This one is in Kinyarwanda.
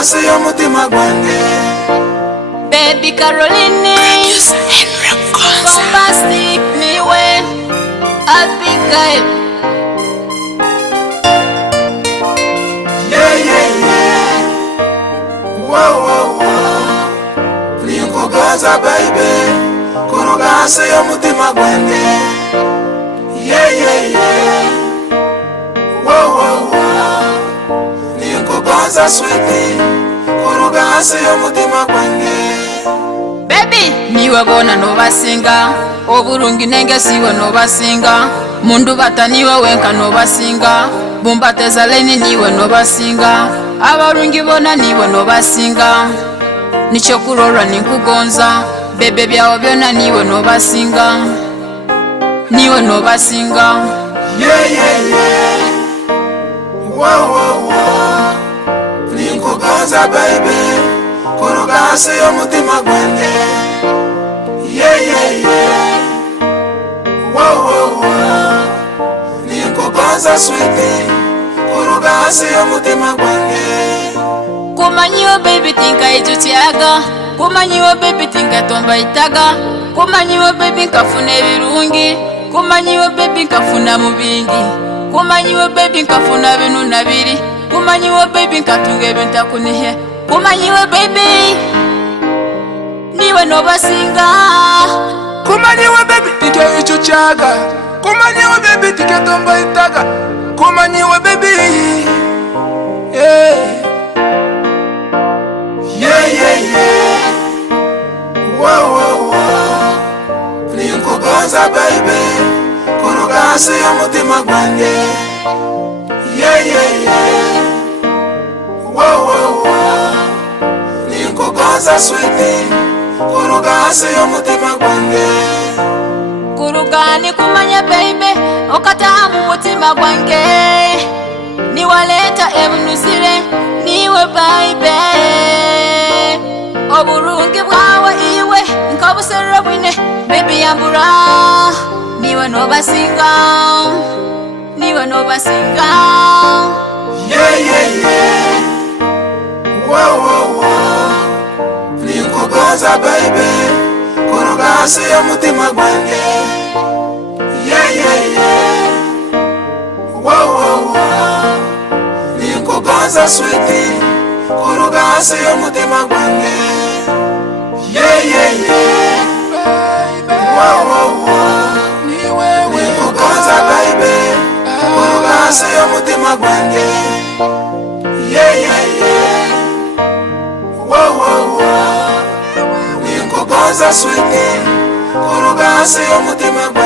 hasi y'umutima gwanjye. Baby Caroline, bombastic niwe Abigail. Yeah, yeah, yeah. Wow, wow, wow. Nikugaza baby, kuruga hasi y'umutima gwanjye. Yeah, yeah, yeah. Wow, wow, wow. Nikugaza sweetie, kuruga hasi y'umutima gwanjye. Baby, niwe bona no basinga, oburungi nenge siwe no basinga, mundu bata niwe wenka no basinga, bumbateza leni niwe no basinga, abarungi bona niwe no basinga, nicho kurora ninkugonza, bebe byawo byona niwe no basinga, niwe no basinga. Yeah, yeah, yeah. Wow, wow, wow. Nikugaza baby, kuruga hasi y'umutima gwanjye. Yeah, yeah, yeah. Wow, wow, wow. Nikugaza sweetie, kuruga hasi y'umutima gwanjye. Kumanyiwe baby tinka ichutiaga, kumanyiwe baby tinka tomba itaga, kumanyiwe baby nkafuna ebirungi, kumanyiwe baby nkafuna mubindi, kumanyiwe baby nkafuna binu nabiri, kumanyiwe baby nkatunga ebintu akunihe, kumanyiwe baby niwe no basinga. Kumanyiwe baby tinka ichutiaga, kumanyiwe baby tinka tomba itaga, kumanyiwe baby. Yeah. Yeah, yeah, yeah. Wow, wow, wow. Nikugaza baby, kuruga hasi y'umutima gwanjye. Yeah, yeah, yeah. Wow, wow, wow. Nikugaza sweetie, kuruga hasi y'umutima gwanjye. Kurugani kumanya baby, okataha mu mutima gwange, niwaleta ebunuzire niwe baby, oburungi bwawe iwe nkabusera bwine baby yambura, niwe no basinga, niwe no basinga. Yeah, yeah, yeah. Wow, wow, wow. Nikugaza baby, kuruga hasi y'umutima gwanjye. Yeah, yeah, yeah. Wow, wow, wow. Nikugaza sweetie, kuruga hasi y'umutima gwanjye. Yeah, yeah, yeah. Wow, wow, wow. Nikugaza baby, kuruga hasi y'umutima gwanjye. Yeah, yeah, yeah. Wow, wow, wow. Nikugaza sweetie, kuruga hasi y'umutima gwanjye.